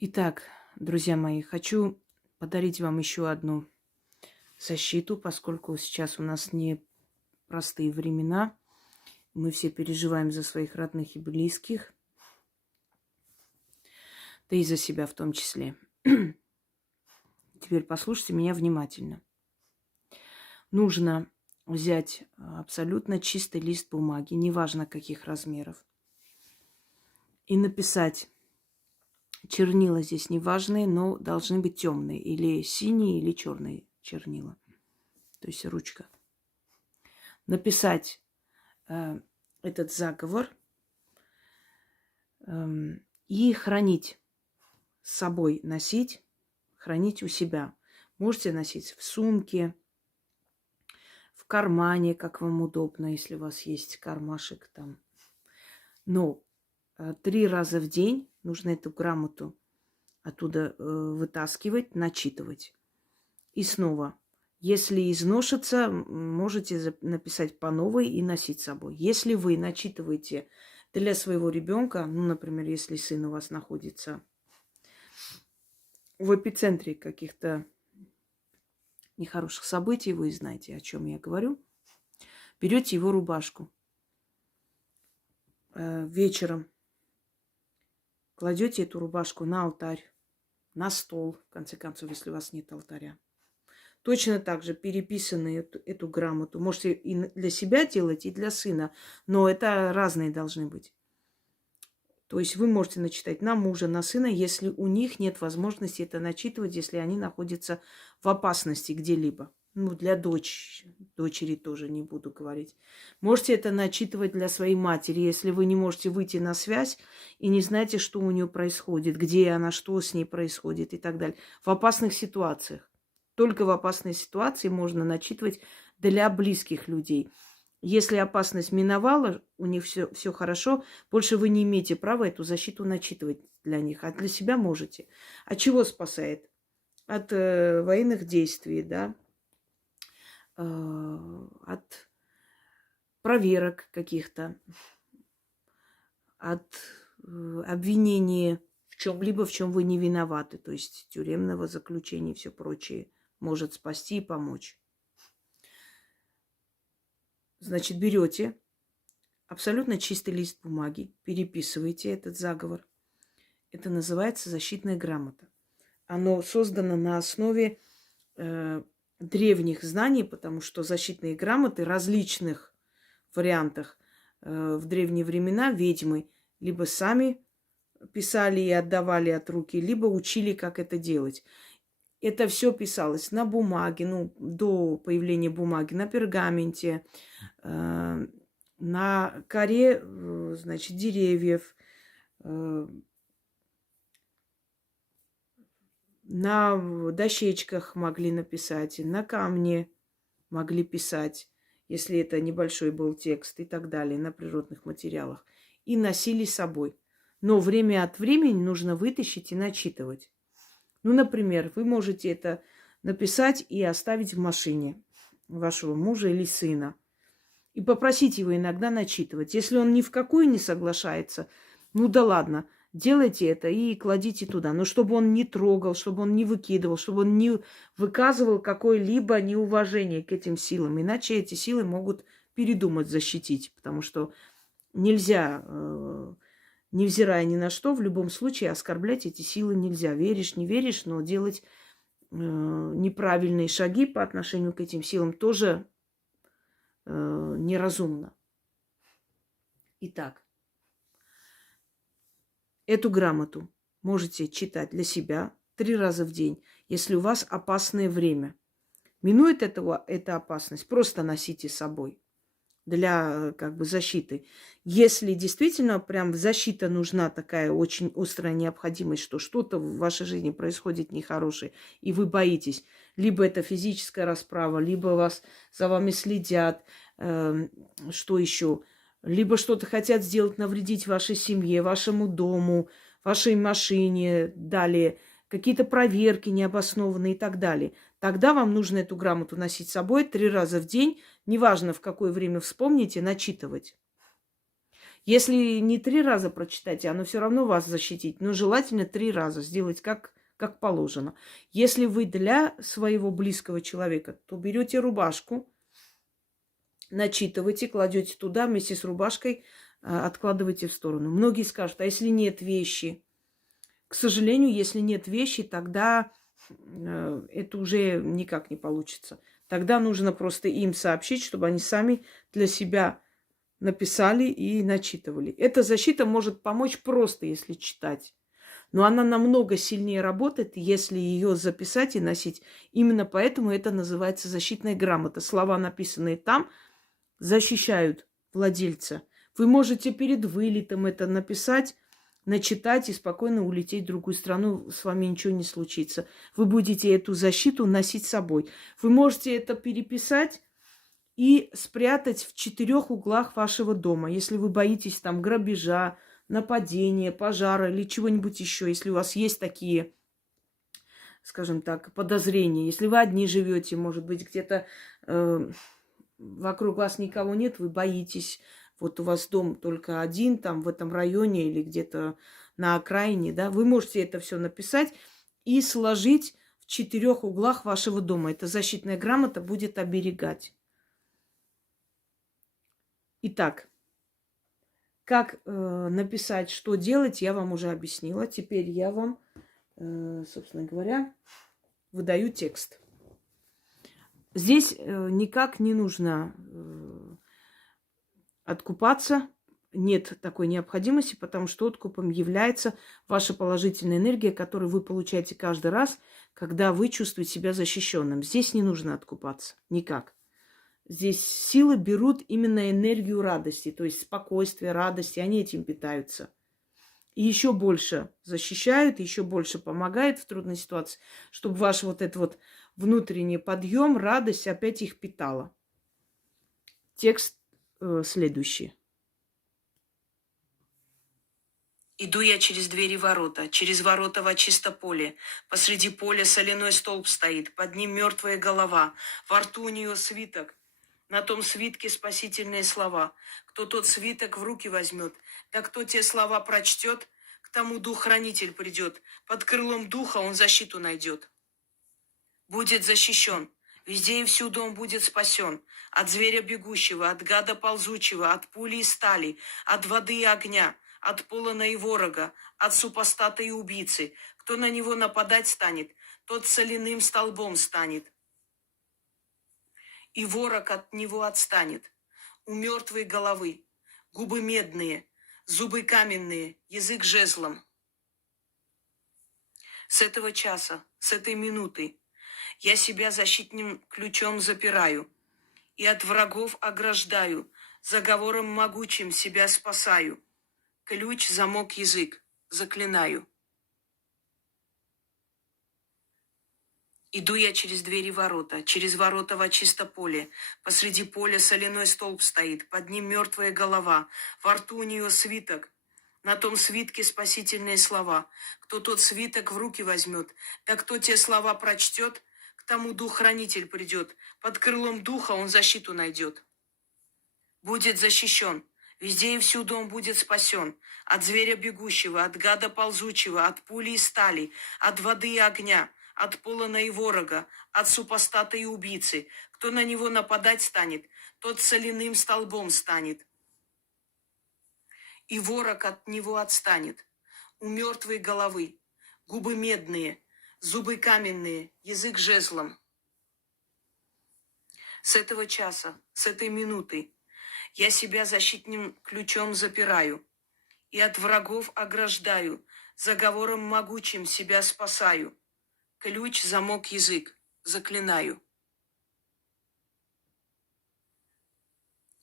Итак, друзья мои, хочу подарить вам еще одну защиту, поскольку сейчас у нас не простые времена. Мы все переживаем за своих родных и близких, да и за себя в том числе. Теперь послушайте меня внимательно. Нужно взять абсолютно чистый лист бумаги, неважно каких размеров, и написать. Чернила здесь не важные, но должны быть темные, или синие, или черные чернила, то есть ручка. Написать этот заговор и хранить с собой, носить, хранить у себя. Можете носить в сумке, в кармане, как вам удобно, если у вас есть кармашек там. Но 3 раза в день нужно эту грамоту оттуда вытаскивать, начитывать. И снова, если изношится, можете написать по новой и носить с собой. Если вы начитываете для своего ребенка, ну, например, если сын у вас находится в эпицентре каких-то нехороших событий, вы знаете, о чем я говорю, берете его рубашку вечером, кладете эту рубашку на алтарь, на стол, в конце концов, если у вас нет алтаря. Точно так же переписанную эту грамоту. Можете и для себя делать, и для сына. Но это разные должны быть. То есть вы можете начитать на мужа, на сына, если у них нет возможности это начитывать, если они находятся в опасности где-либо. Ну, для дочери тоже не буду говорить. Можете это начитывать для своей матери, если вы не можете выйти на связь и не знаете, что у нее происходит, где она, что с ней происходит и так далее. В опасных ситуациях. Только в опасной ситуации можно начитывать для близких людей. Если опасность миновала, у них все хорошо, больше вы не имеете права эту защиту начитывать для них, а для себя можете. От чего спасает? От военных действий, да, от проверок каких-то, от обвинения в чем-либо, в чем вы не виноваты, то есть тюремного заключения и все прочее может спасти и помочь. Значит, берете абсолютно чистый лист бумаги, переписываете этот заговор. Это называется защитная грамота. Оно создано на основе древних знаний, потому что защитные грамоты различных вариантах в древние времена ведьмы либо сами писали и отдавали от руки, либо учили, как это делать. Это все писалось на бумаге, ну, до появления бумаги, на пергаменте, на коре, значит, деревьев, на дощечках могли написать, на камне могли писать, если это небольшой был текст и так далее, на природных материалах. И носили с собой. Но время от времени нужно вытащить и начитывать. Ну, например, вы можете это написать и оставить в машине вашего мужа или сына. И попросить его иногда начитывать. Если он ни в какую не соглашается, ну да ладно, делайте это и кладите туда. Но чтобы он не трогал, чтобы он не выкидывал, чтобы он не выказывал какое-либо неуважение к этим силам. Иначе эти силы могут передумать защитить. Потому что нельзя, невзирая ни на что, в любом случае оскорблять эти силы нельзя. Веришь, не веришь, но делать неправильные шаги по отношению к этим силам тоже неразумно. Итак, эту грамоту можете читать для себя 3 раза в день, если у вас опасное время. Минует эта опасность, просто носите с собой для как бы защиты. Если действительно прям защита нужна, такая очень острая необходимость, что что-то в вашей жизни происходит нехорошее, и вы боитесь, либо это физическая расправа, либо за вами следят, что еще, либо что-то хотят сделать, навредить вашей семье, вашему дому, вашей машине, далее какие-то проверки необоснованные и так далее. Тогда вам нужно эту грамоту носить с собой 3 раза в день, неважно в какое время вспомните, начитывать. Если не 3 раза прочитайте, оно все равно вас защитит. Но желательно 3 раза сделать как положено. Если вы для своего близкого человека, то берете рубашку, начитываете, кладете туда, вместе с рубашкой откладываете в сторону. Многие скажут, а если нет вещи? К сожалению, если нет вещи, тогда это уже никак не получится. Тогда нужно просто им сообщить, чтобы они сами для себя написали и начитывали. Эта защита может помочь просто, если читать. Но она намного сильнее работает, если ее записать и носить. Именно поэтому это называется защитная грамота. Слова, написанные там, защищают владельца. Вы можете перед вылетом это написать, начитать и спокойно улететь в другую страну, с вами ничего не случится. Вы будете эту защиту носить с собой. Вы можете это переписать и спрятать в 4 углах вашего дома. Если вы боитесь там грабежа, нападения, пожара или чего-нибудь еще, если у вас есть такие, скажем так, подозрения, если вы одни живете, может быть, где-то вокруг вас никого нет, вы боитесь, вот у вас дом только один, там в этом районе или где-то на окраине, да, вы можете это все написать и сложить в 4 углах вашего дома. Эта защитная грамота будет оберегать. Итак, как написать, что делать, я вам уже объяснила. Теперь я вам, собственно говоря, выдаю текст. Здесь никак не нужно откупаться. Нет такой необходимости, потому что откупом является ваша положительная энергия, которую вы получаете каждый раз, когда вы чувствуете себя защищенным. Здесь не нужно откупаться. Никак. Здесь силы берут именно энергию радости, то есть спокойствие, радости, они этим питаются. И еще больше защищают, еще больше помогают в трудной ситуации, чтобы ваш вот этот вот внутренний подъем, радость опять их питала. Текст следующий. Иду я через двери ворота, через ворота во чисто поле. Посреди поля соляной столб стоит, под ним мертвая голова, во рту у нее свиток. На том свитке спасительные слова. Кто тот свиток в руки возьмет, да кто те слова прочтет, к тому дух-хранитель придет. Под крылом духа он защиту найдет. Будет защищен. Везде и всюду он будет спасен. От зверя бегущего, от гада ползучего, от пули и стали, от воды и огня, от полона и ворога, от супостата и убийцы. Кто на него нападать станет, тот соляным столбом станет. И ворог от него отстанет. У мертвой головы губы медные, зубы каменные, язык жезлом. С этого часа, с этой минуты я себя защитным ключом запираю и от врагов ограждаю, заговором могучим себя спасаю. Ключ, замок, язык, заклинаю. Иду я через двери ворота, через ворота во чисто поле. Посреди поля соляной столб стоит, под ним мертвая голова, во рту у нее свиток. На том свитке спасительные слова. Кто тот свиток в руки возьмет, да кто те слова прочтет, к тому дух-хранитель придет. Под крылом духа он защиту найдет. Будет защищен. Везде и всюду он будет спасен. От зверя бегущего, от гада ползучего, от пули и стали, от воды и огня, от полона и ворога, от супостата и убийцы. Кто на него нападать станет, тот соляным столбом станет. И ворог от него отстанет. У мертвой головы губы медные, зубы каменные, язык жезлом. С этого часа, с этой минуты я себя защитным ключом запираю и от врагов ограждаю, заговором могучим себя спасаю. Ключ, замок, язык, заклинаю.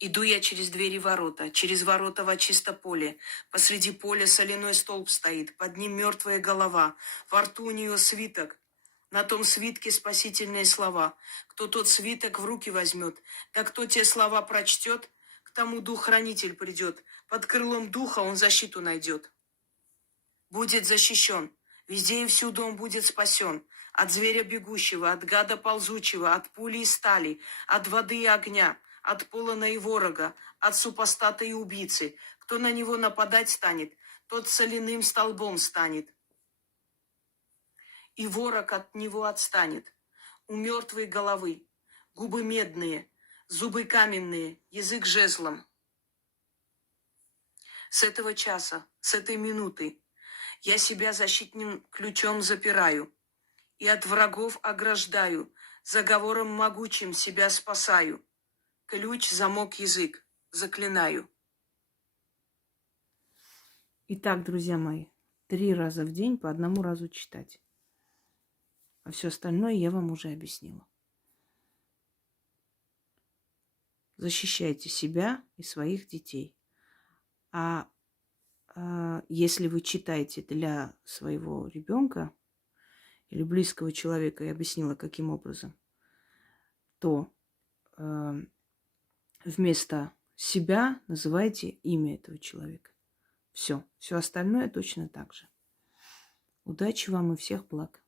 Иду я через двери ворота, через ворота во чисто поле. Посреди поля соляной столб стоит, под ним мертвая голова, во рту у нее свиток. На том свитке спасительные слова. Кто тот свиток в руки возьмет, да кто те слова прочтет, к тому дух-хранитель придет. Под крылом духа он защиту найдет. Будет защищен. Везде и всюду он будет спасен. От зверя бегущего, от гада ползучего, от пули и стали, от воды и огня, от полона и ворога, от супостата и убийцы. Кто на него нападать станет, тот соляным столбом станет. И ворог от него отстанет. У мертвой головы губы медные, зубы каменные, язык жезлом. С этого часа, с этой минуты я себя защитным ключом запираю и от врагов ограждаю, заговором могучим себя спасаю. Ключ, замок, язык, заклинаю. Итак, друзья мои, 3 раза в день по 1 разу читать. А все остальное я вам уже объяснила. Защищайте себя и своих детей. Если вы читаете для своего ребенка или близкого человека, я объяснила, каким образом, то вместо себя называйте имя этого человека. Все остальное точно так же. Удачи вам и всех благ.